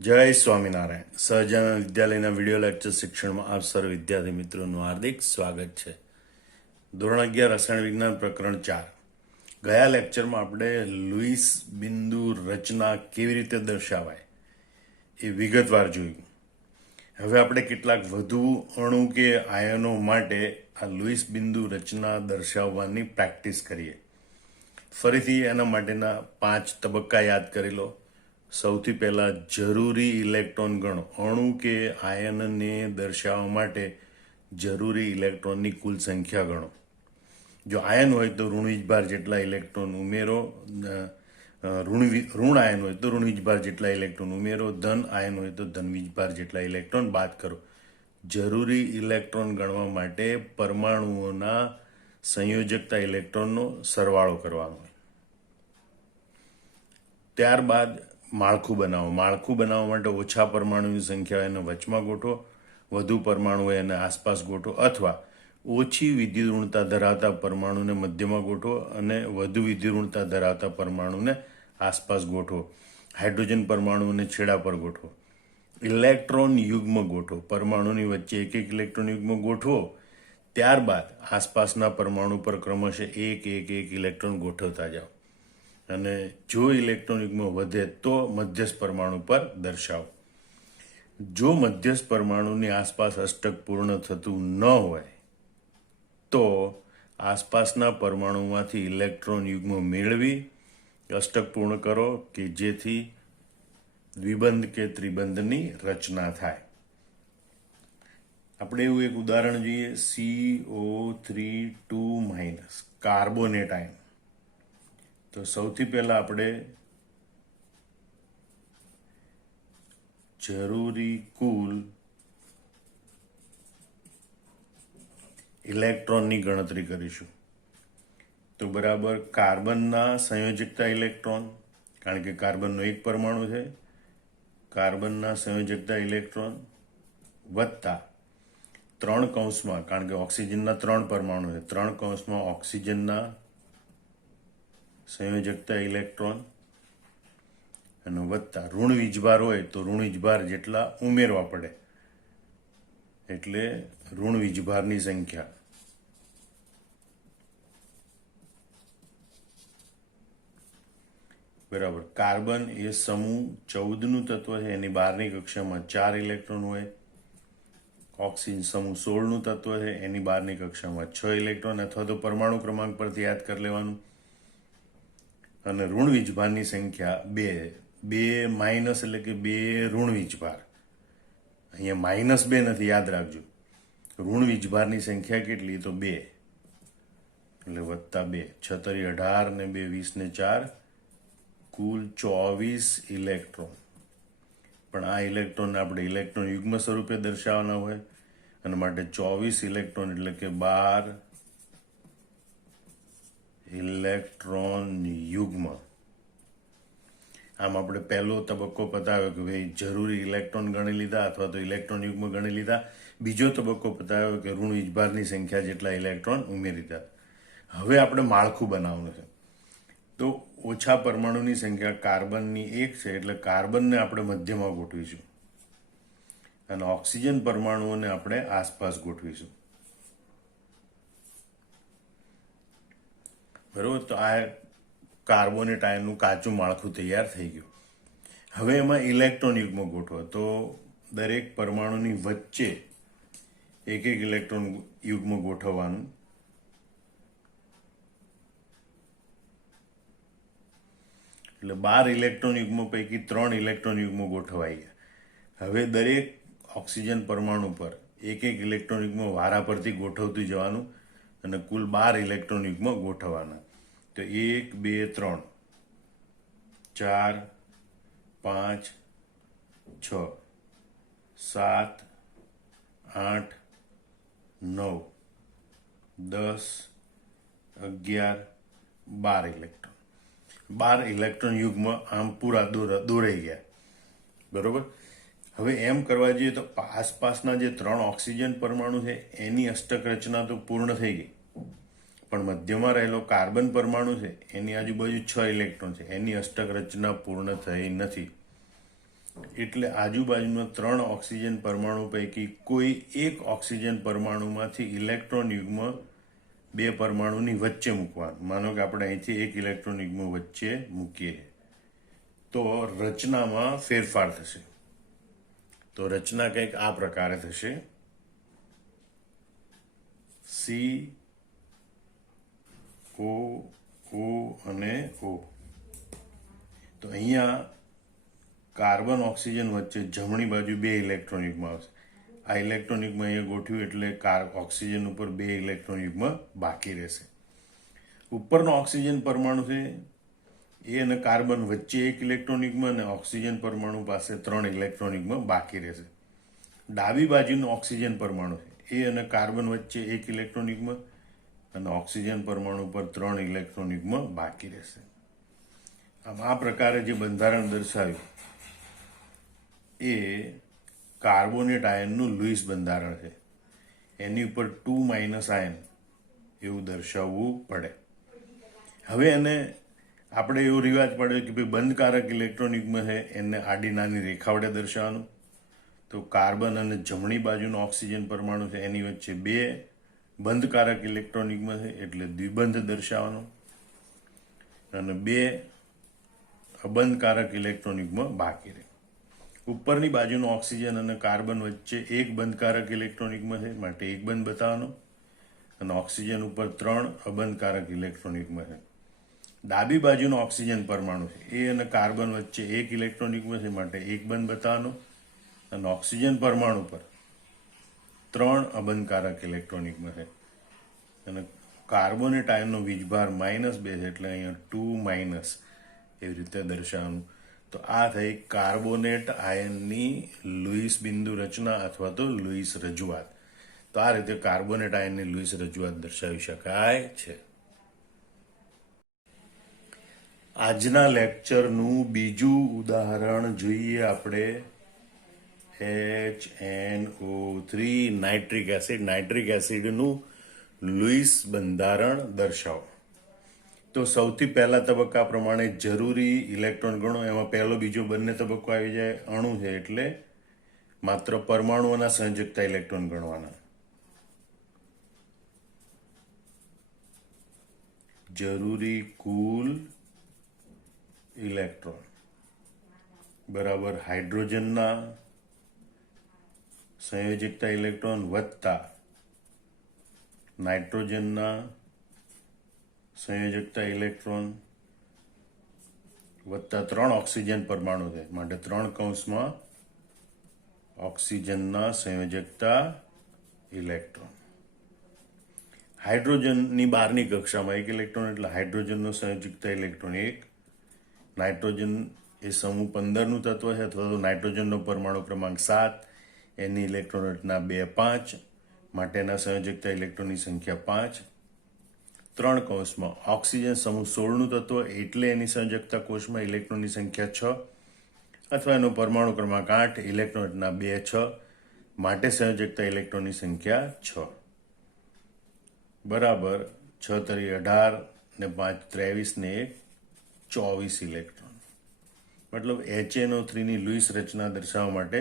જય સ્વામિનારાયણ. સહજાનંદ વિદ્યાલયના video lecture શિક્ષણમાં આપ સર્વ વિદ્યાર્થી મિત્રોનું હાર્દિક સ્વાગત છે. ધોરણ 11 રસાયણ વિજ્ઞાન પ્રકરણ 4. ગયા લેક્ચરમાં આપણે લુઈસ બિંદુ રચના કેવી રીતે દર્શાવાય એ વિગતવાર જોયું. હવે આપણે કેટલાક વધુ અણુ કે આયનો માટે આ લુઈસ બિંદુ રચના દર્શાવવાની પ્રેક્ટિસ કરીએ. ફરીથી એના માટેના 5 તબક્કા યાદ કરી લો. સૌથી પહેલાં જરૂરી ઇલેક્ટ્રોન ગણો. અણુ કે આયનને દર્શાવવા માટે જરૂરી ઇલેક્ટ્રોનની કુલ સંખ્યા ગણો. જો આયન હોય તો ઋણ વીજભાર જેટલા ઇલેક્ટ્રોન ઉમેરો, ઋણ આયન હોય તો ઋણ વીજભાર જેટલા ઇલેક્ટ્રોન ઉમેરો, ધન આયન હોય તો ધન વીજભાર જેટલા ઇલેક્ટ્રોન બાદ કરો. જરૂરી ઇલેક્ટ્રોન ગણવા માટે પરમાણુઓના સંયોજકતા ઇલેક્ટ્રોનનો સરવાળો કરવાનો હોય. ત્યારબાદ માળખું બનાવો. માળખું બનાવવા માટે ઓછા પરમાણુની સંખ્યા એને વચમાં ગોઠવો, વધુ પરમાણુ હોય એને આસપાસ ગોઠવો, અથવા ઓછી વિદ્યુતઋણતા ધરાવતા પરમાણુને મધ્યમાં ગોઠવો અને વધુ વિદ્યુતઋણતા ધરાવતા પરમાણુને આસપાસ ગોઠવો. હાઇડ્રોજન પરમાણુને છેડા પર ગોઠવો. ઇલેક્ટ્રોન યુગ્મ ગોઠવો. પરમાણુની વચ્ચે એક એક ઇલેક્ટ્રોન યુગ્મ ગોઠવો. ત્યારબાદ આસપાસના પરમાણુ પર ક્રમશઃ એક ઇલેક્ટ્રોન ગોઠવતા જાઓ અને જો ઇલેક્ટ્રોન યુગ્મ વધે તો મધ્યસ્થ પરમાણુ પર દર્શાવો. જો મધ્યસ્થ પરમાણુની આસપાસ અષ્ટક પૂર્ણ થતું ન હોય તો આસપાસના પરમાણુમાંથી ઇલેક્ટ્રોન યુગ્મ મેળવી અષ્ટક પૂર્ણ કરો કે જેથી દ્વિબંધ કે ત્રિબંધની રચના થાય. આપણે એવું એક ઉદાહરણ જોઈએ. CO3 carbonate ion. તો સૌથી પહેલા આપણે જરૂરી કુલ ઇલેક્ટ્રોનની ગણતરી કરીશું. તો બરાબર કાર્બનના સંયોજકતા ઇલેક્ટ્રોન, કારણ કે કાર્બનનો એક પરમાણુ છે, કાર્બનના સંયોજકતા ઇલેક્ટ્રોન વત્તા 3 કૌંસમાં, કારણ કે ઓક્સિજનના 3 પરમાણુ છે, 3 કૌંસમાં ઓક્સિજનના સંયોજકતા ઇલેક્ટ્રોન અને વત્તા ઋણ વીજભાર હોય તો ઋણ વીજભાર જેટલા ઉમેરવા પડે એટલે ઋણ વીજભારની સંખ્યા. બરાબર. કાર્બન એ સમૂહ 14નું તત્વ છે, એની બહારની કક્ષામાં 4 ઇલેક્ટ્રોન હોય. ઓક્સિજન સમૂહ 16નું તત્વ છે, એની બહારની કક્ષામાં 6 ઇલેક્ટ્રોન, અથવા તો પરમાણુ ક્રમાંક પરથી યાદ કરી લેવાનું. અને ઋણ વીજભારની સંખ્યા 2 માઇનસ એટલે કે 2 ઋણ વીજભાર. અહીંયા -2 નથી, યાદ રાખજો. ઋણ વીજભારની સંખ્યા કેટલી? તો 2 એટલે વત્તા 2, 6 × 18 ને 2 20 ને 4, કુલ 24 ઇલેક્ટ્રોન. પણ આ ઇલેક્ટ્રોન આપણે ઇલેક્ટ્રોન યુગ્મ સ્વરૂપે દર્શાવવાના હોય અને માટે 24 ઇલેક્ટ્રોન એટલે કે 12 ઇલેક્ટ્રોન યુગ્મ. આમ આપણે પહેલો તબક્કો પતાવ્યો કે ભાઈ જરૂરી ઇલેક્ટ્રોન ગણી લીધા અથવા તો ઇલેક્ટ્રોન યુગ્મ ગણી લીધા. બીજો તબક્કો પતાવ્યો કે ઋણ વીજભારની સંખ્યા જેટલા ઇલેક્ટ્રોન ઉમેરી દીધા. હવે આપણે માળખું બનાવવાનું છે. તો ઓછા પરમાણુની સંખ્યા કાર્બનની 1 છે એટલે કાર્બનને આપણે મધ્યમાં ગોઠવીશું અને ઓક્સિજન પરમાણુઓને આપણે આસપાસ ગોઠવીશું. બરોબર. તો આ કાર્બોનેટ આયનનું કાચું માળખું તૈયાર થઈ ગયું. હવે એમાં ઇલેક્ટ્રોન યુગ્મ ગોઠવો. તો દરેક પરમાણુની વચ્ચે એક ઇલેક્ટ્રોન યુગ્મ ગોઠવવાનું. એટલે 12 ઇલેક્ટ્રોન યુગ્મ પૈકી 3 ઇલેક્ટ્રોન યુગ્મ ગોઠવાઈ ગયા. હવે દરેક ઓક્સિજન પરમાણુ પર એક ઇલેક્ટ્રોન યુગ્મ વારા પરથી ગોઠવતું જવાનું અને કુલ 12 ઇલેક્ટ્રોન યુગ્મ ગોઠવવાના. તો 1 2 3 4 5 6 7 8 9 10 11 12 ઇલેક્ટ્રોન. 12 ઇલેક્ટ્રોન યુગ્મ આમ પૂરા દોરાઈ ગયા. બરોબર. હવે એમ કરવા જઈએ તો આસપાસના જે 3 ઓક્સિજન પરમાણુ છે એની અષ્ટક રચના તો પૂર્ણ થઈ ગઈ, પણ મધ્યમાં રહેલો કાર્બન પરમાણુ છે એની આજુબાજુ 6 ઇલેક્ટ્રોન છે, એની અષ્ટક રચના પૂર્ણ થઈ નથી. એટલે આજુબાજુના 3 ઓક્સિજન પરમાણુ પૈકી કોઈ એક ઓક્સિજન પરમાણુમાંથી ઇલેક્ટ્રોન યુગ્મ 2 પરમાણુની વચ્ચે મૂકવાનું. માનો કે આપણે અહીંથી એક ઇલેક્ટ્રોન યુગ્મ વચ્ચે મૂકીએ તો રચનામાં ફેરફાર થશે. તો રચના કંઈક આ પ્રકારે થશે: સી, ઓ અને ઓ. તો અહીંયા કાર્બન ઓક્સિજન વચ્ચે જમણી બાજુ 2 ઇલેક્ટ્રોન યુગ્મ આવશે. આ ઇલેક્ટ્રોન યુગ્મ અહીંયા ગોઠવ્યું એટલે ઓક્સિજન ઉપર 2 ઇલેક્ટ્રોન યુગ્મ બાકી રહેશે. ઉપરનો ઓક્સિજન પરમાણુ છે એ અને કાર્બન વચ્ચે 1 ઇલેક્ટ્રોન યુગ્મ અને ઓક્સિજન પરમાણુ પાસે 3 ઇલેક્ટ્રોન યુગ્મ બાકી રહેશે. ડાબી બાજુનો ઓક્સિજન પરમાણુ છે એ અને કાર્બન વચ્ચે 1 ઇલેક્ટ્રોન યુગ્મ અને ઓક્સિજન પરમાણુ પર 3 ઇલેક્ટ્રોન યુગ્મ બાકી રહેશે. આમ આ પ્રકારે જે બંધારણ દર્શાવ્યું એ કાર્બોનેટ આયનનું લુઈસ બંધારણ છે. એની ઉપર 2- આયન એવું દર્શાવવું પડે. હવે એને આપણે એવો રિવાજ પડ્યો કે ભાઈ બંધકારક ઇલેક્ટ્રોન યુગ્મ છે એને આડી નાની રેખા વડે દર્શાવવાનું. તો કાર્બન અને જમણી બાજુનો ઓક્સિજન પરમાણુ છે એની વચ્ચે 2 બંધકારક ઇલેક્ટ્રોન યુગ્મ છે એટલે દ્વિબંધ દર્શાવવાનો અને 2 અબંધકારક ઇલેક્ટ્રોન યુગ્મ બાકી રહે. ઉપરની બાજુનો ઓક્સિજન અને કાર્બન વચ્ચે 1 બંધકારક ઇલેક્ટ્રોન યુગ્મ છે માટે 1 બંધ બતાવવાનો અને ઓક્સિજન ઉપર 3 અબંધકારક ઇલેક્ટ્રોન યુગ્મ છે. ડાબી બાજુનો ઓક્સિજન પરમાણુ છે એ અને કાર્બન વચ્ચે 1 ઇલેક્ટ્રોન યુગ્મ છે માટે 1 બંધ બતાવવાનો અને ઓક્સિજન પરમાણુ પર 3 અબંધકારક ઇલેક્ટ્રોન યુગ્મ છે અને કાર્બોનેટ આયનનો વીજભાર -2 છે એટલે અહીંયા 2- એવી રીતે દર્શાવવાનું. તો આ થઈ કાર્બોનેટ આયનની લુઈસ બિંદુ રચના અથવા તો લુઈસ રજૂઆત. તો આ રીતે કાર્બોનેટ આયનની લુઈસ રજૂઆત દર્શાવી શકાય છે. આજના લેક્ચરનું બીજું ઉદાહરણ જોઈએ આપણે. HNO3 nitric acid. નાઇટ્રિક એસિડનું લુઈસ બંધારણ દર્શાવો. તો સૌથી પહેલા તબક્કા પ્રમાણે જરૂરી ઇલેક્ટ્રોન ગણો. એમાં પહેલો બીજો બંને તબક્કો આવી જાય. અણુ છે એટલે માત્ર પરમાણુઓના સંયોજકતા ઇલેક્ટ્રોન ગણવાના. જરૂરી કુલ ઇલેક્ટ્રોન બરાબર હાઇડ્રોજનના સંયોજકતા ઇલેક્ટ્રોન વત્તા નાઇટ્રોજનના સંયોજકતા ઇલેક્ટ્રોન વત્તા 3 ઓક્સિજન પરમાણુ છે માટે 3 કૌંસમાં ઓક્સિજનના સંયોજકતા ઇલેક્ટ્રોન. હાઇડ્રોજનની બહારની કક્ષામાં 1 ઇલેક્ટ્રોન એટલે હાઇડ્રોજનનો સંયોજકતા ઇલેક્ટ્રોન 1. નાઇટ્રોજન એ સમૂહ 15નું તત્વ છે અથવા તો નાઇટ્રોજનનો પરમાણુ ક્રમાંક 7. એની ઇલેક્ટ્રોન રચના 2, 5 માટેના સંયોજકતા ઇલેક્ટ્રોનની સંખ્યા 5. 3 કૌંસમાં ઓક્સિજન સમૂહ 16નું તત્વ એટલે એની સંયોજકતા કોષમાં ઇલેક્ટ્રોનની સંખ્યા 6 અથવા એનો પરમાણુ ક્રમાંક 8. ઇલેક્ટ્રોન રચના 2, 6 માટે સંયોજકતા ઇલેક્ટ્રોનની સંખ્યા 6 બરાબર 6 તરી 18 ને 5 23 ને 1 24 ઇલેક્ટ્રોન. મતલબ HNO3 ની લુઈસ રચના દર્શાવવા માટે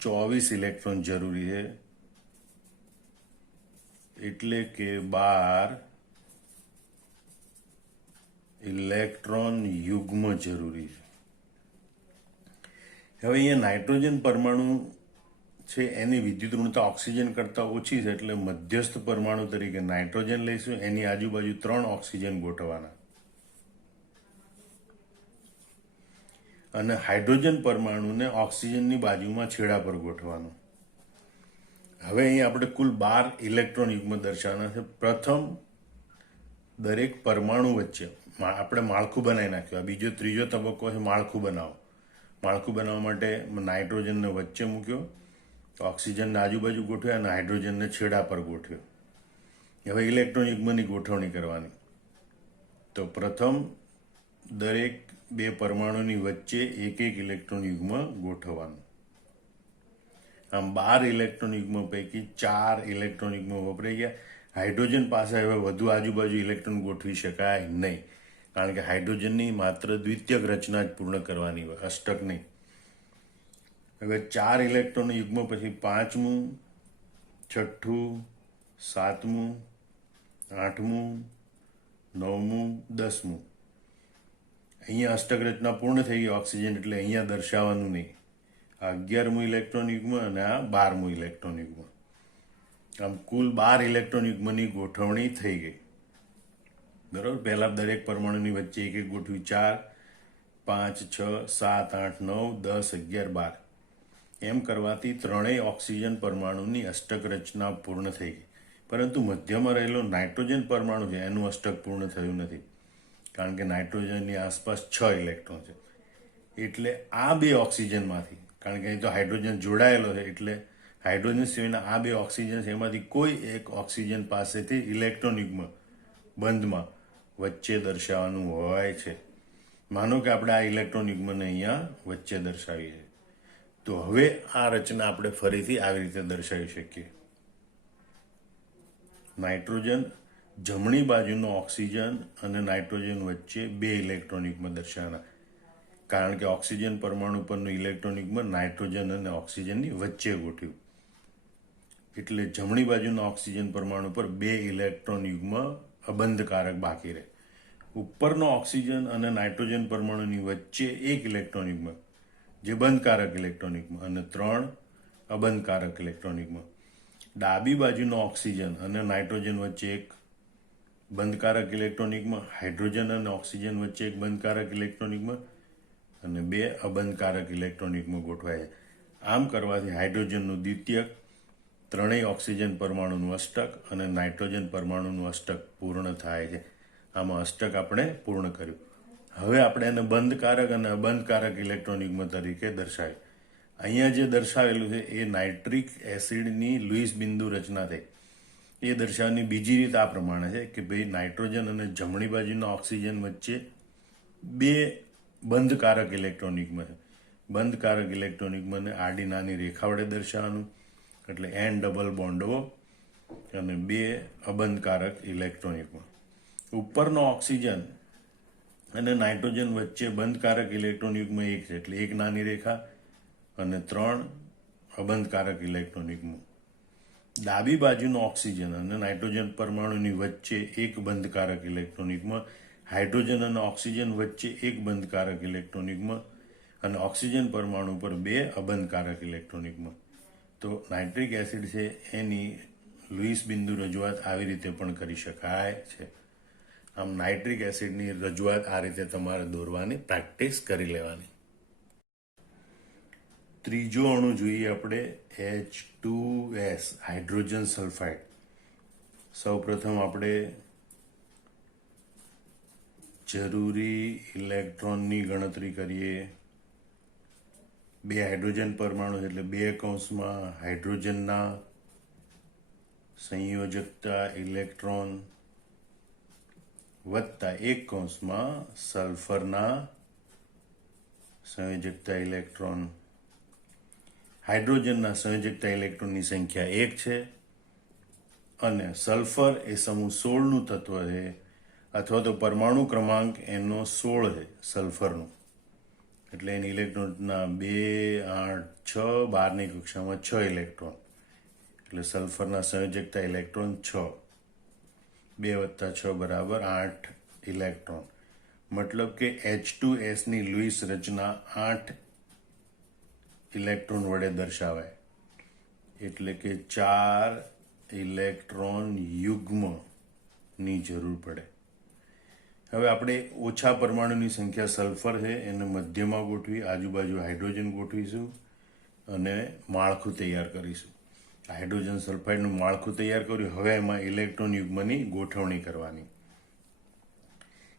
24 ઇલેક્ટ્રોન જરૂરી છે એટલે કે 12 ઇલેક્ટ્રોન યુગ્મ જરૂરી છે. હવે અહીંયા નાઇટ્રોજન પરમાણુ છે એની વિદ્યુત ઋણતા ઓક્સિજન કરતાં ઓછી છે એટલે મધ્યસ્થ પરમાણુ તરીકે નાઇટ્રોજન લઈશું. એની આજુબાજુ 3 ઓક્સિજન ગોઠવવાના અને હાઇડ્રોજન પરમાણુને ઓક્સિજનની બાજુમાં છેડા પર ગોઠવવાનું. હવે અહીં આપણે કુલ 12 ઇલેક્ટ્રોન યુગ્મ દર્શાવવાના છે. પ્રથમ દરેક પરમાણુ વચ્ચે આપણે માળખું બનાવી નાખ્યું. આ બીજો ત્રીજો તબક્કો છે માળખું બનાવો. માળખું બનાવવા માટે નાઇટ્રોજનને વચ્ચે મૂક્યો, ઓક્સિજનને આજુબાજુ ગોઠવ્યા અને હાઇડ્રોજનને છેડા પર ગોઠવ્યો. હવે ઇલેક્ટ્રોન યુગ્મની ગોઠવણી કરવાની. તો પ્રથમ દરેક 2 પરમાણુની વચ્ચે 1 ઇલેક્ટ્રોન યુગ્મ ગોઠવવાનું. આમ 12 ઇલેક્ટ્રોન યુગ્મ પૈકી 4 ઇલેક્ટ્રોન યુગ્મ વપરાઈ ગયા. હાઇડ્રોજન પાસે હવે વધુ આજુબાજુ ઇલેક્ટ્રોન ગોઠવી શકાય નહીં, કારણ કે હાઇડ્રોજનની માત્ર દ્વિતીયક રચના જ પૂર્ણ કરવાની હોય, અષ્ટક નહીં. હવે 4 ઇલેક્ટ્રોન યુગ્મ પછી 5મું, 6ઠું, 7મું, 8મું, 9મું, 10મું. અહીંયા અષ્ટક રચના પૂર્ણ થઈ ગઈ ઓક્સિજન, એટલે અહીંયા દર્શાવવાનું નહીં. આ 11મું ઇલેક્ટ્રોન યુગ્મ અને આ 12મું ઇલેક્ટ્રોન યુગ્મ. આમ કુલ 12 ઇલેક્ટ્રોન યુગ્મની ગોઠવણી થઈ ગઈ. બરાબર. પહેલા દરેક પરમાણુની વચ્ચે એક એક ગોઠવી 4, 5, 6, 7, 8, 9, 10, 11, 12. એમ કરવાથી ત્રણેય ઓક્સિજન પરમાણુની અષ્ટક રચના પૂર્ણ થઈ ગઈ. પરંતુ મધ્યમાં રહેલો નાઇટ્રોજન પરમાણુ છે એનું અષ્ટક પૂર્ણ થયું નથી, કારણ કે નાઇટ્રોજનની આસપાસ 6 ઇલેક્ટ્રોન છે. એટલે આ બે ઓક્સિજનમાંથી, કારણ કે અહીં તો હાઇડ્રોજન જોડાયેલો છે, એટલે હાઇડ્રોજન સિવાયના આ બે ઓક્સિજન છે એમાંથી કોઈ એક ઓક્સિજન પાસેથી ઇલેક્ટ્રોન યુગ્મ બંધમાં વચ્ચે દર્શાવવાનું હોય છે. માનો કે આપણે આ ઇલેક્ટ્રોન યુગ્મને અહીંયા વચ્ચે દર્શાવીએ છીએ, તો હવે આ રચના આપણે ફરીથી આવી રીતે દર્શાવી શકીએ. નાઇટ્રોજન જમણી બાજુનો ઓક્સિજન અને નાઇટ્રોજન વચ્ચે 2 ઇલેક્ટ્રોન યુગ્મ દર્શાવવાના, કારણ કે ઓક્સિજન પરમાણુ પરનું ઇલેક્ટ્રોન યુગ્મ નાઇટ્રોજન અને ઓક્સિજનની વચ્ચે ગોઠવ્યું. એટલે જમણી બાજુના ઓક્સિજન પરમાણુ પર 2 ઇલેક્ટ્રોન યુગ્મ અબંધકારક બાકી રહે. ઉપરનો ઓક્સિજન અને નાઇટ્રોજન પરમાણુની વચ્ચે 1 ઇલેક્ટ્રોન યુગ્મ જે બંધકારક ઇલેક્ટ્રોન યુગ્મ અને 3 અબંધકારક ઇલેક્ટ્રોન યુગ્મ. ડાબી બાજુનો ઓક્સિજન અને નાઇટ્રોજન વચ્ચે 1 બંધકારક ઇલેક્ટ્રોન યુગ્મ, હાઇડ્રોજન અને ઓક્સિજન વચ્ચે 1 બંધકારક ઇલેક્ટ્રોન યુગ્મ અને 2 અબંધકારક ઇલેક્ટ્રોન યુગ્મ ગોઠવાય છે. આમ કરવાથી હાઇડ્રોજનનું દ્વિતીયક, ત્રણેય ઓક્સિજન પરમાણુનું અષ્ટક અને નાઇટ્રોજન પરમાણુનું અષ્ટક પૂર્ણ થાય છે. આમાં અષ્ટક આપણે પૂર્ણ કર્યું. હવે આપણે એને બંધકારક અને અબંધકારક ઇલેક્ટ્રોન યુગ્મ તરીકે દર્શાવ્યું. અહીંયા જે દર્શાવેલું છે એ નાઇટ્રિક એસિડની લુઈસ બિંદુ રચના થઈ. એ દર્શાવવાની બીજી રીત આ પ્રમાણે છે કે ભાઈ નાઇટ્રોજન અને જમણી બાજુના ઓક્સિજન વચ્ચે 2 બંધકારક ઇલેક્ટ્રોન યુગ્મ છે. બંધકારક ઇલેક્ટ્રોન યુગ્મને આડી નાની રેખા વડે દર્શાવવાનું, એટલે N ડબલ બોન્ડ O અને 2 અબંધકારક ઇલેક્ટ્રોન યુગ્મ. ઉપરનો ઓક્સિજન અને નાઇટ્રોજન વચ્ચે બંધકારક ઇલેક્ટ્રોન યુગ્મ 1 છે, એટલે 1 નાની રેખા અને 3 અબંધકારક ઇલેક્ટ્રોન યુગ્મ. ડાબી બાજુનો ઓક્સિજન અને નાઇટ્રોજન પરમાણુની વચ્ચે 1 બંધકારક ઇલેક્ટ્રોન યુગ્મ, હાઇડ્રોજન અને ઓક્સિજન વચ્ચે 1 બંધકારક ઇલેક્ટ્રોન યુગ્મ અને ઓક્સિજન પરમાણુ પર 2 અબંધકારક ઇલેક્ટ્રોન યુગ્મ. તો નાઇટ્રિક એસિડ છે એની લુઈસ બિંદુ રજૂઆત આવી રીતે પણ કરી શકાય છે. આમ નાઇટ્રિક એસિડની રજૂઆત આ રીતે તમારે દોરવાની પ્રેક્ટિસ કરી લેવાની. ત્રીજો અણુ જોઈએ આપણે H2S, હાઇડ્રોજન સલ્ફાઇડ. સૌપ્રથમ આપણે જરૂરી ઇલેક્ટ્રોનની ગણતરી કરીએ. 2 હાઇડ્રોજન પરમાણુ એટલે 2 કૌંસમાં હાઇડ્રોજનના સંયોજકતા ઇલેક્ટ્રોન વત્તા 1 કૌંસમાં સલ્ફરના સંયોજકતા ઇલેક્ટ્રોન. હાઇડ્રોજનના સંયોજકતા ઇલેક્ટ્રોનની સંખ્યા 1 છે અને સલ્ફર એ સમૂહ 16નું તત્વ છે, અથવા તો પરમાણુ ક્રમાંક એનો 16 છે સલ્ફરનો. એટલે એની ઇલેક્ટ્રોનના 2, 8, 6, 12ની કક્ષામાં 6 ઇલેક્ટ્રોન. એટલે સલ્ફરના સંયોજકતા ઇલેક્ટ્રોન 6. 2 + 6 = 8 ઇલેક્ટ્રોન. મતલબ કે H2Sની લુઈસ રચના 8 ઇલેક્ટ્રોન વડે દર્શાવાય. એટલે કે 4 ઇલેક્ટ્રોન યુગ્મની જરૂર પડે. હવે આપણે ઓછા પરમાણુની સંખ્યા સલ્ફર છે એને મધ્યમાં ગોઠવી, આજુબાજુ હાઇડ્રોજન ગોઠવીશું અને માળખું તૈયાર કરીશું. હાઇડ્રોજન સલ્ફાઇડનું માળખું તૈયાર કર્યું. હવે એમાં ઇલેક્ટ્રોન યુગ્મની ગોઠવણી કરવાની.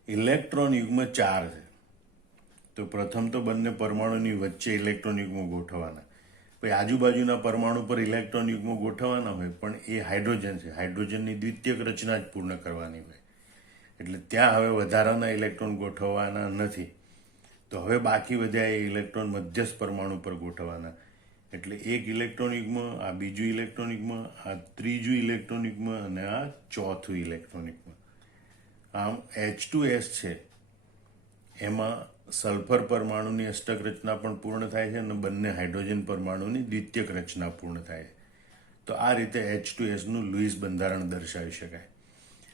ઇલેક્ટ્રોન યુગ્મ 4 છે, તો પ્રથમ તો બંને પરમાણુની વચ્ચે ઇલેક્ટ્રોન યુગ્મ ગોઠવવાના. પછી આજુબાજુના પરમાણુ પર ઇલેક્ટ્રોન યુગ્મ ગોઠવવાના હોય, પણ એ હાઇડ્રોજન છે, હાઇડ્રોજનની દ્વિતીયક રચના જ પૂર્ણ કરવાની હોય. એટલે ત્યાં હવે વધારાના ઇલેક્ટ્રોન ગોઠવવાના નથી. તો હવે બાકી વધ્યા એ ઇલેક્ટ્રોન મધ્યસ્થ પરમાણુ પર ગોઠવવાના. એટલે 1 ઇલેક્ટ્રોન યુગ્મ, આ બીજું ઇલેક્ટ્રોન યુગ્મ, આ ત્રીજું ઇલેક્ટ્રોન યુગ્મ અને આ ચોથું ઇલેક્ટ્રોન યુગ્મ. આમ H2S છે એમાં સલ્ફર પરમાણુની અષ્ટક રચના પણ પૂર્ણ થાય છે અને બંને હાઇડ્રોજન પરમાણુની દ્વિતીયક રચના પૂર્ણ થાય છે. તો આ રીતે H2Sનું લુઈસ બંધારણ દર્શાવી શકાય.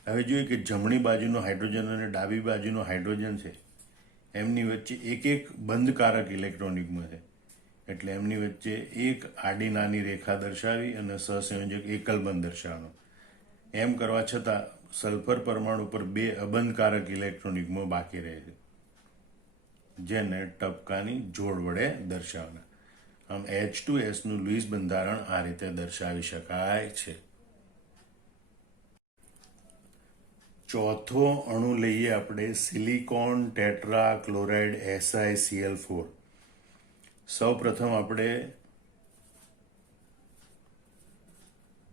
હવે જોઈએ કે જમણી બાજુનો હાઇડ્રોજન અને ડાબી બાજુનો હાઇડ્રોજન છે, એમની વચ્ચે એક એક બંધકારક ઇલેક્ટ્રોન યુગ્મ છે. એટલે એમની વચ્ચે એક આડી નાની રેખા દર્શાવી અને સહસંયોજક એકલ બંધ દર્શાવવાનો. એમ કરવા છતાં સલ્ફર પરમાણુ પર 2 અબંધકારક ઇલેક્ટ્રોન યુગ્મો બાકી રહે છે, જેને ટપકાની જોડ વડે દર્શાવવાના. આમ H2Sનું લુઈસ બંધારણ આ રીતે દર્શાવી શકાય છે. ચોથો અણુ લઈએ આપણે સિલિકોન ટેટ્રા ક્લોરાઇડ SiCl4. સૌ પ્રથમ આપણે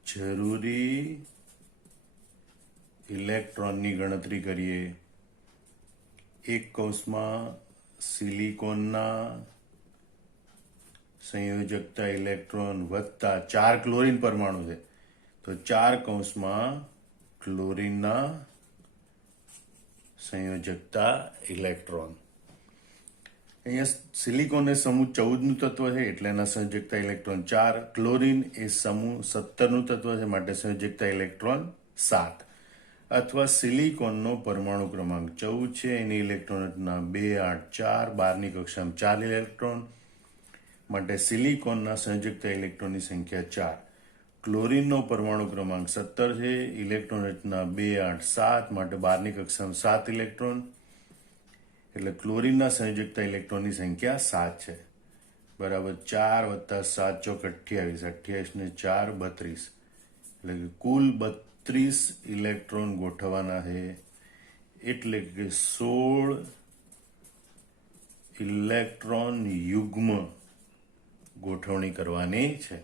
જરૂરી ઇલેક્ટ્રોનની ગણતરી કરીએ. એક કૌંસમાં સિલિકોનના સંયોજકતા ઇલેક્ટ્રોન વત્તા 4 ક્લોરીન પરમાણુ છે, તો 4 કૌંસમાં ક્લોરીનના સંયોજકતા ઇલેક્ટ્રોન. અહીંયા સિલિકોન એ સમૂહ 14નું તત્વ છે એટલે એના સંયોજકતા ઇલેક્ટ્રોન 4. ક્લોરીન એ સમૂહ 17નું તત્વ છે માટે સંયોજકતા ઇલેક્ટ્રોન 7. અથવા સિલિકોનનો પરમાણુ ક્રમાંક 14 છે, એની ઇલેક્ટ્રોન રચના 2, 8, 4, 12ની કક્ષામાં 4 ઇલેક્ટ્રોન માટે સિલિકોનના સંયોજકતા ઇલેક્ટ્રોનની સંખ્યા 4. ક્લોરીનનો પરમાણુ ક્રમાંક 17 છે, ઇલેક્ટ્રોન રચના 2, 8, 7 માટે 12ની કક્ષામાં 7 ઇલેક્ટ્રોન, એટલે ક્લોરીનના સંયોજકતા ઇલેક્ટ્રોનની સંખ્યા 7 છે. બરાબર 4 વત્તા 7 ચોક 28, 28 ને 4 32, એટલે કે કુલ 32 ઇલેક્ટ્રોન ગોઠવવાના છે. એટલે કે 16 ઇલેક્ટ્રોન યુગ્મ ગોઠવણી કરવાની છે.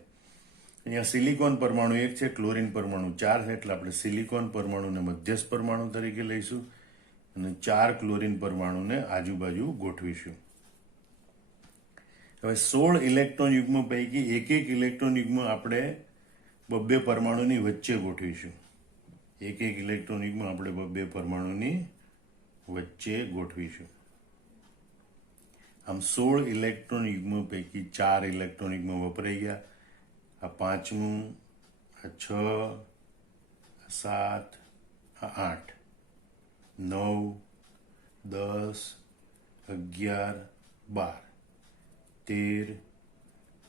અહીંયા સિલિકોન પરમાણુ 1 છે, ક્લોરીન પરમાણુ 4 છે, એટલે આપણે સિલિકોન પરમાણુને મધ્યસ્થ પરમાણુ તરીકે લઈશું અને 4 ક્લોરીન પરમાણુને આજુબાજુ ગોઠવીશું. હવે 16 ઇલેક્ટ્રોન યુગ્મ પૈકી એક એક ઇલેક્ટ્રોન યુગ્મ આપણે 2 પરમાણુની વચ્ચે ગોઠવીશું. એક એક ઇલેક્ટ્રોન યુગ્મ આપણે 2 પરમાણુની વચ્ચે ગોઠવીશું. આમ 16 ઇલેક્ટ્રોન યુગ્મ પૈકી 4 ઇલેક્ટ્રોન યુગ્મ વપરાઈ ગયા. આ 5મું, આ 6, આ 7, આ 8, 9, 10, 11, 12, 13,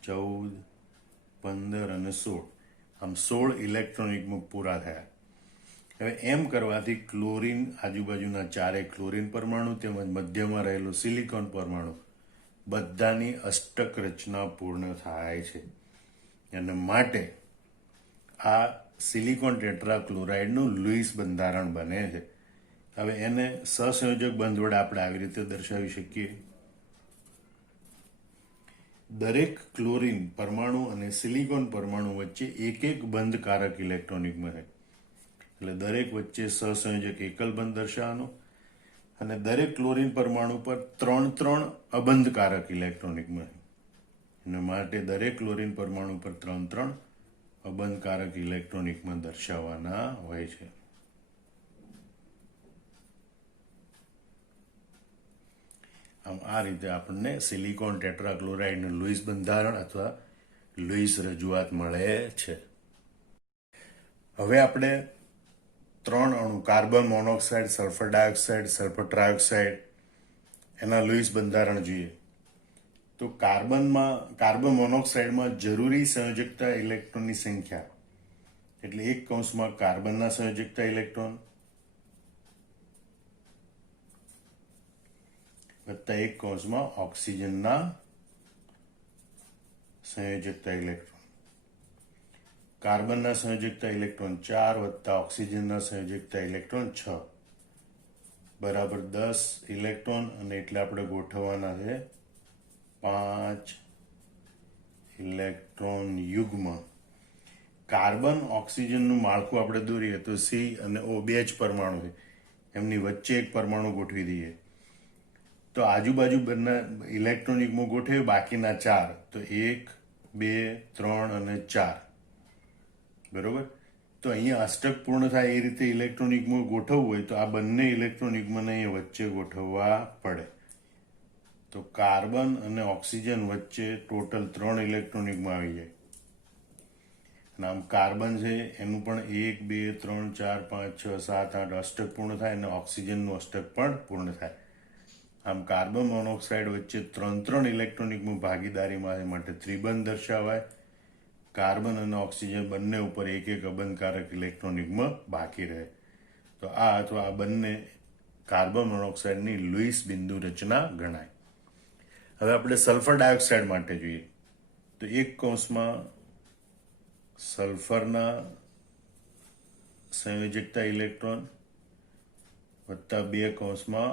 14, 15 અને 16. આમ 16 ઇલેક્ટ્રોન યુગ્મ પૂરા થયા. હવે એમ કરવાથી ક્લોરીન આજુબાજુના 4 ક્લોરીન પરમાણુ તેમજ મધ્યમાં રહેલું સિલિકોન પરમાણુ બધાની અષ્ટક રચના પૂર્ણ થાય છે અને માટે આ સિલિકોન ટેટ્રાક્લોરાઇડનું લુઈસ બંધારણ બને છે. હવે એને સહસંયોજક બંધ વડે આપણે આવી રીતે દર્શાવી શકીએ. દરેક ક્લોરીન પરમાણુ અને સિલિકોન પરમાણુ વચ્ચે એક એક બંધકારક ઇલેક્ટ્રોન યુગ્મ છે, એટલે દરેક વચ્ચે સહસંયોજક એકલ બંધ દર્શાવવાનો અને દરેક ક્લોરીન પરમાણુ પર 3 અબંધકારક ઇલેક્ટ્રોન યુગ્મ છે. અને માટે દરેક ક્લોરીન પરમાણુ પર 3 અબંધકારક ઇલેક્ટ્રોન યુગ્મ દર્શાવવાના હોય છે. આમ આ રીતે આપણને સિલિકોન ટેટ્રાક્લોરાઇડનું લુઈસ બંધારણ અથવા લુઈસ રજૂઆત મળે છે. હવે આપણે 3 અણુ carbon monoxide, sulphur dioxide, sulphur trioxide એના લુઈસ બંધારણ જોઈએ. તો કાર્બન મોનોક્સાઇડમાં જરૂરી સંયોજકતા ઇલેક્ટ્રોનની સંખ્યા એટલે એક કૌંસમાં કાર્બનના સંયોજકતા ઇલેક્ટ્રોન વત્તા એક કૌંસમાં ઓક્સિજનના સંયોજકતા ઇલેક્ટ્રોન. કાર્બનના સંયોજકતા ઇલેક્ટ્રોન 4 વત્તા ઓક્સિજનના સંયોજકતા ઇલેક્ટ્રોન 6 બરાબર 10 ઇલેક્ટ્રોન, અને એટલે આપણે ગોઠવવાના છે 5 ઇલેક્ટ્રોન યુગ્મ. કાર્બન ઓક્સિજનનું માળખું આપણે દોરીએ તો C અને O 2 જ પરમાણુ છે, એમની વચ્ચે એક પરમાણુ ગોઠવી દઈએ તો આજુબાજુ બંને ઇલેક્ટ્રોન યુગ્મો ગોઠવે, બાકીના 4 તો 1, 2, 3 અને 4 બરોબર. તો અહીંયા અષ્ટક પૂર્ણ થાય એ રીતે ઇલેક્ટ્રોન યુગ્મો ગોઠવવું હોય તો આ બંને ઇલેક્ટ્રોન યુગ્મને અહીંયા વચ્ચે ગોઠવવા પડે. તો કાર્બન અને ઓક્સિજન વચ્ચે ટોટલ 3 ઇલેક્ટ્રોન યુગ્મ આવી જાય. અને આમ કાર્બન છે એનું પણ 1 2 3 4 5 6 7 8 અષ્ટક પૂર્ણ થાય અને ઓક્સિજનનું અષ્ટક પણ પૂર્ણ થાય. આમ કાર્બન મોનોક્સાઇડ વચ્ચે 3 ઇલેક્ટ્રોન યુગ્મ ભાગીદારીમાં માટે ત્રિબંધ દર્શાવાય. કાર્બન અને ઓક્સિજન બંને ઉપર એક અબંધકારક ઇલેક્ટ્રોન યુગ્મ બાકી રહે. તો આ અથવા આ બંને કાર્બન મોનોક્સાઇડની લુઈસ બિંદુ રચના ગણાય. હવે આપણે સલ્ફર ડાયોક્સાઇડ માટે જોઈએ તો એક કૌંસમાં સલ્ફરના સંયોજકતા ઇલેક્ટ્રોન વત્તા 2 કૌંસમાં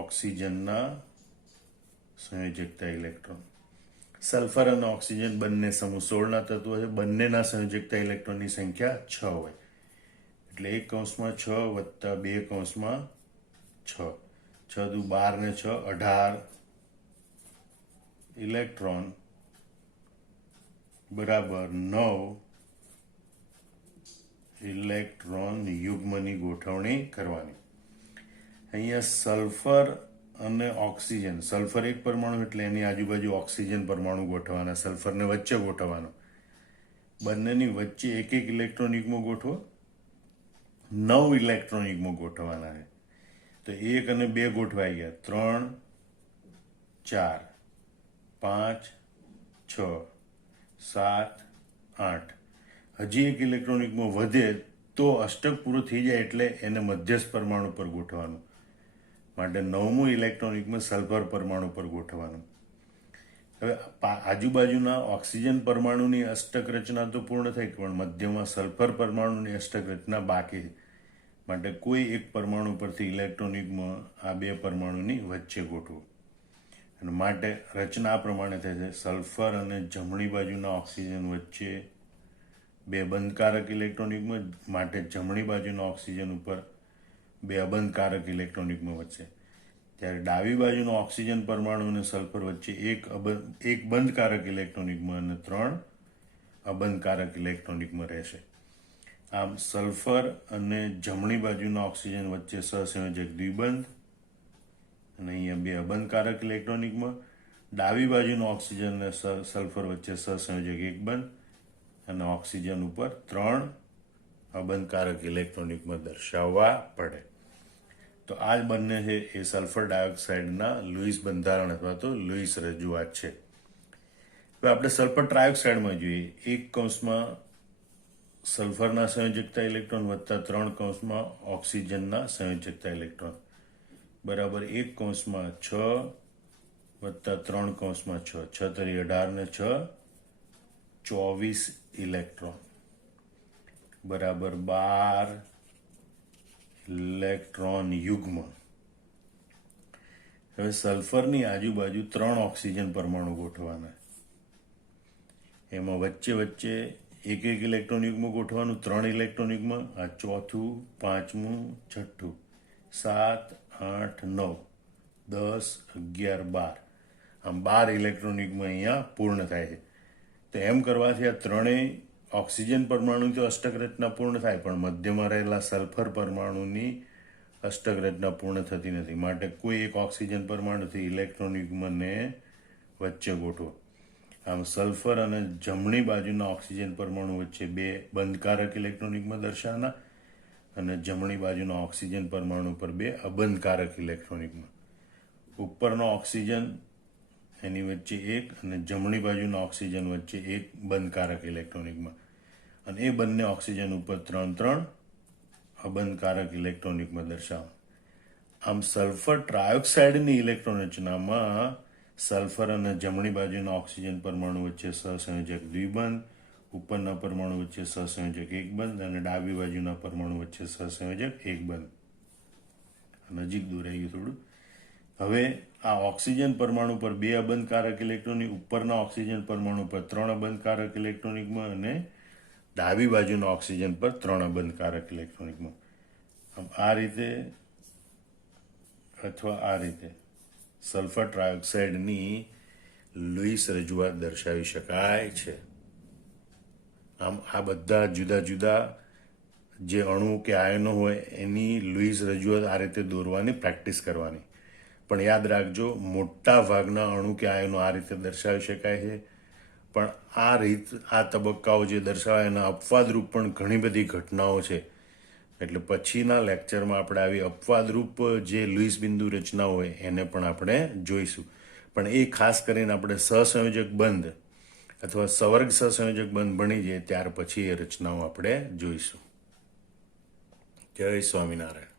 ઓક્સિજનના સંયોજકતા ઇલેક્ટ્રોન. સલ્ફર અને ઓક્સિજન બંને સમૂહ 16ના તત્વો છે. બંનેના સંયોજકતા ઇલેક્ટ્રોનની સંખ્યા 6 હોય. એટલે એક કૌંસમાં 6 વત્તા 2 કૌંસમાં 6. 6 દુ 12 ને 6 18 ઇલેક્ટ્રોન બરાબર 9 ઇલેક્ટ્રોન યુગ્મની ગોઠવણી કરવાની. અહીંયા સલ્ફર અને ઓક્સિજન, સલ્ફર એક પરમાણુ એટલે એની આજુબાજુ ઓક્સિજન પરમાણુ ગોઠવવાના, સલ્ફરને વચ્ચે ગોઠવવાનો. બંનેની વચ્ચે એક ઇલેક્ટ્રોન યુગ્મ ગોઠવો. 9 ઇલેક્ટ્રોન યુગ્મ ગોઠવવાના છે. તો 1 અને 2 ગોઠવાઈ ગયા. 3 4 5 6 7 8. હજી એક ઇલેક્ટ્રોન યુગ્મ વધે તો અષ્ટક પૂરું થઈ જાય એટલે એને મધ્યસ્થ પરમાણુ પર ગોઠવવાનું. માટે 9મું ઇલેક્ટ્રોન યુગ્મ સલ્ફર પરમાણુ પર ગોઠવવાનું. હવે આજુબાજુના ઓક્સિજન પરમાણુની અષ્ટક રચના તો પૂર્ણ થઈ પણ મધ્યમાં સલ્ફર પરમાણુની અષ્ટક રચના બાકી છે. માટે કોઈ એક પરમાણુ પરથી ઇલેક્ટ્રોન યુગ્મ આ 2 પરમાણુની વચ્ચે ગોઠવો. અને માટે રચના આ પ્રમાણે થાય છે. સલ્ફર અને જમણી બાજુના ઓક્સિજન વચ્ચે 2 બંધકારક ઇલેક્ટ્રોન યુગ્મ, માટે જમણી બાજુના ઓક્સિજન ઉપર 2 અબંધકારક ઇલેક્ટ્રોન યુગ્મ વચ્ચે. ત્યારે ડાબી બાજુના ઓક્સિજન પરમાણુ અને સલ્ફર વચ્ચે એક બંધકારક ઇલેક્ટ્રોન યુગ્મ અને 3 અબંધકારક ઇલેક્ટ્રોન યુગ્મ રહેશે. આમ સલ્ફર અને જમણી બાજુના ઓક્સિજન વચ્ચે સહસંયોજક દ્વિબંધ અને અહીંયા 2 અબંધકારક ઇલેક્ટ્રોન યુગ્મ. ડાબી બાજુના ઓક્સિજન અને સલ્ફર વચ્ચે સહસંયોજક એક બંધ અને ઓક્સિજન ઉપર 3 અબંધકારક ઇલેક્ટ્રોન યુગ્મ દર્શાવવા પડે. તો આ જ બંને છે એ સલ્ફર ડાયોક્સાઇડના લુઈસ બંધારણ અથવા તો લુઈસ રજૂઆત છે. હવે આપણે સલ્ફર ટ્રાયોક્સાઇડમાં જોઈએ. એક કૌંસમાં સલ્ફરના સંયોજકતા ઇલેક્ટ્રોન વત્તા 3 કૌંસમાં ઓક્સિજનના સંયોજકતા ઇલેક્ટ્રોન બરાબર એક કૌંસમાં 6 વત્તા 3 કૌંસમાં 6. 6 તરી 18 ને 6 24 ઇલેક્ટ્રોન બરાબર 12 ઇલેક્ટ્રોન યુગ્મ. હવે સલ્ફરની આજુબાજુ 3 ઓક્સિજન પરમાણુ ગોઠવવાના. એમાં વચ્ચે વચ્ચે એક ઇલેક્ટ્રોન યુગ્મ ગોઠવવાનું. 3 ઇલેક્ટ્રોન યુગ્મ. આ ચોથું, પાંચમું, છઠ્ઠું, 7 8 9 10 11 12. આમ 12 ઇલેક્ટ્રોન યુગ્મ અહીંયા પૂર્ણ થાય છે. તો એમ કરવાથી આ ત્રણેય ઓક્સિજન પરમાણુ તો અષ્ટક રચના પૂર્ણ થાય પણ મધ્યમાં રહેલા સલ્ફર પરમાણુની અષ્ટક રચના પૂર્ણ થતી નથી. માટે કોઈ એક ઓક્સિજન પરમાણુથી ઇલેક્ટ્રોન યુગ્મને વચ્ચે ગોઠવો. આમ સલ્ફર અને જમણી બાજુના ઓક્સિજન પરમાણુ વચ્ચે 2 બંધકારક ઇલેક્ટ્રોન યુગ્મ દર્શાવવાના અને જમણી બાજુના ઓક્સિજન પરમાણુ પર 2 અબંધકારક ઇલેક્ટ્રોન યુગ્મ. ઉપરનો ઓક્સિજન એની વચ્ચે 1 અને જમણી બાજુના ઓક્સિજન વચ્ચે 1 બંધકારક ઇલેક્ટ્રોન યુગ્મ અને એ બંને ઓક્સિજન ઉપર 3 અબંધકારક ઇલેક્ટ્રોન યુગ્મ દર્શાવો. આમ સલ્ફર ટ્રાયોક્સાઇડની ઇલેક્ટ્રોન રચનામાં સલ્ફર અને જમણી બાજુના ઓક્સિજન પરમાણુ વચ્ચે સહસંયોજક દ્વિબંધ, ઉપરના પરમાણુ વચ્ચે સહસંયોજક એક બંધ અને ડાબી બાજુના પરમાણુ વચ્ચે સહસંયોજક એક બંધ. નજીક દોરાઈ ગયું થોડું. હવે આ ઓક્સિજન પરમાણુ પર 2 અબંધકારક ઇલેક્ટ્રોન, ઉપરના ઓક્સિજન પરમાણુ પર 3 અબંધકારક ઇલેક્ટ્રોન યુગ્મ અને ડાબી બાજુના ઓક્સિજન પર 3 અબંધકારક ઇલેક્ટ્રોન યુગ્મ. આમ આ રીતે અથવા આ રીતે સલ્ફર ટ્રાયોક્સાઇડની લુઈસ રજૂઆત દર્શાવી શકાય છે. આમ આ બધા જુદા જુદા જે અણુ કે આયનો હોય એની લુઈસ રજૂઆત આ રીતે દોરવાની પ્રેક્ટિસ કરવાની. પણ યાદ રાખજો, મોટા ભાગના અણુ કે આયનો આ રીતે દર્શાવી શકાય છે, પણ આ તબક્કાઓ જે દર્શાવાય એના અપવાદરૂપ પણ ઘણી બધી ઘટનાઓ છે. એટલે પછીના લેક્ચરમાં આપણે આવી અપવાદરૂપ જે લુઈસ બિંદુ રચનાઓ હોય એને પણ આપણે જોઈશું. પણ એ ખાસ કરીને આપણે સહસંયોજક બંધ અથવા સવર્ગ સહસંયોજક બંધ ભણી જઈએ ત્યાર પછી એ રચનાઓ આપણે જોઈશું. જય સ્વામિનારાયણ.